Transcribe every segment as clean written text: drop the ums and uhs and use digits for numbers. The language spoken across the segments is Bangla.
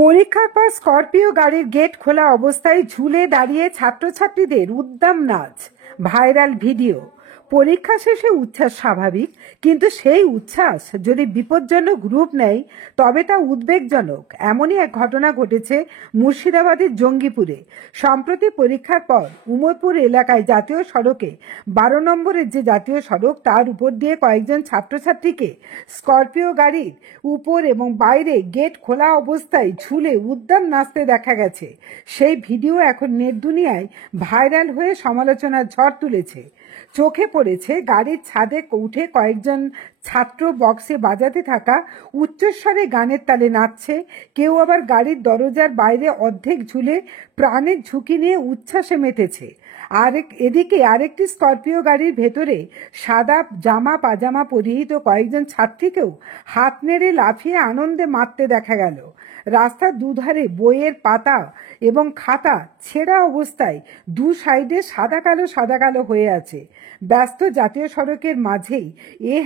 পরীক্ষার পর স্করপিও গাড়ির গেট খোলা অবস্থায় ঝুলে দাঁড়িয়ে ছাত্রছাত্রীদের উদ্দাম নাচ, ভাইরাল ভিডিও। পরীক্ষা শেষে উচ্ছ্বাস স্বাভাবিক, কিন্তু সেই উচ্ছ্বাস যদি বিপজ্জনক রূপ নেয় তবে তা উদ্বেগজনক। এমনই এক ঘটনা ঘটেছে মুর্শিদাবাদের জঙ্গিপুরে। সম্প্রতি পরীক্ষার পর উমরপুর এলাকায় জাতীয় সড়কে 12 নম্বরের যে জাতীয় সড়ক তার উপর দিয়ে কয়েকজন ছাত্রছাত্রীকে স্করপিও গাড়ির উপর এবং বাইরে গেট খোলা অবস্থায় ঝুলে উদ্দাম নাচতে দেখা গেছে। সেই ভিডিও এখন নেট দুনিয়ায় ভাইরাল হয়ে সমালোচনার ঝড় তুলেছে। চোখে পড়েছে গাড়ির ছাদে উঠে কয়েকজন ছাত্র বক্সে বাজাতে থাকা উচ্চস্বরে গানের তালে নাচছে, কেউ আবার গাড়ির দরজার বাইরে অর্ধেক ঝুলে প্রাণের ঝুঁকি নিয়ে উচ্ছ্বাসে মেতেছে। এদিকে আরেকটি স্করপিও গাড়ির ভেতরে সাদা জামা পাজামা পরিহিত কয়েকজন ছাত্রীকেও হাত নেড়ে লাফিয়ে আনন্দে মাততে দেখা গেল। রাস্তার দুধারে বইয়ের পাতা এবং খাতা ছেঁড়া অবস্থায় দু সাইডে সাদা কালো হয়ে আছে। ব্যস্ত জাতীয় সড়কের মাঝেই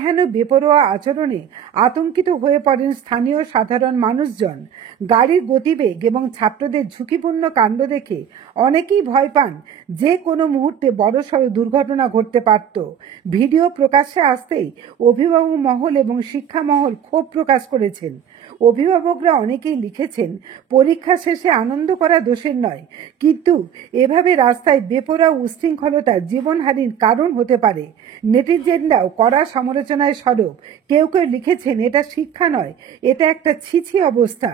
হেন বেপরোয়া আচরণে আতঙ্কিত হয়ে পড়েন স্থানীয় সাধারণ মানুষজন। গাড়ির গতিবেগ এবং ছাত্রদের ঝুঁকিপূর্ণ কাণ্ড দেখে অনেকেই ভয় পান যে কোনো মুহূর্তে বড়সড় দুর্ঘটনা ঘটতে পারত। ভিডিও প্রকাশ্যে আসতেই অভিভাবক মহল এবং শিক্ষা মহল ক্ষোভ প্রকাশ করেছেন। অভিভাবকরা অনেকেই লিখেছেন, পরীক্ষা শেষে আনন্দ করা দোষের নয়, কিন্তু এভাবে রাস্তায় বেপরোয়া উশৃঙ্খলতা জীবনহানির কারণ হতে পারে। নেটিজেনরাও কড়া সমালোচনায় সরব। কেউ লিখেছেন, এটা শিক্ষা নয়, এটা একটা ছিছি অবস্থা।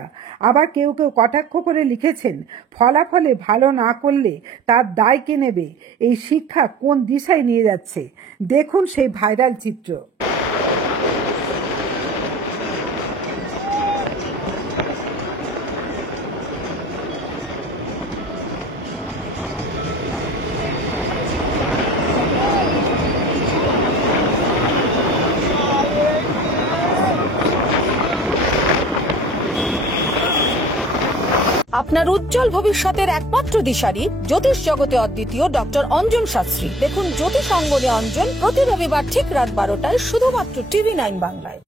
আবার কেউ কটাক্ষ করে লিখেছেন, ফলাফলে ভালো না করলে তার দায় কে নেবে? এই শিক্ষা কোন দিশায় নিয়ে যাচ্ছে? দেখুন সেই ভাইরাল চিত্র। আপনার উজ্জ্বল ভবিষ্যতের একমাত্র দিশারি, জ্যোতিষ জগতে অদ্বিতীয় ডক্টর অঞ্জন শাস্ত্রী। দেখুন জ্যোতিষ অঙ্গনে অঞ্জন প্রতি রবিবার ঠিক রাত 12টায় শুধুমাত্র TV9 বাংলায়।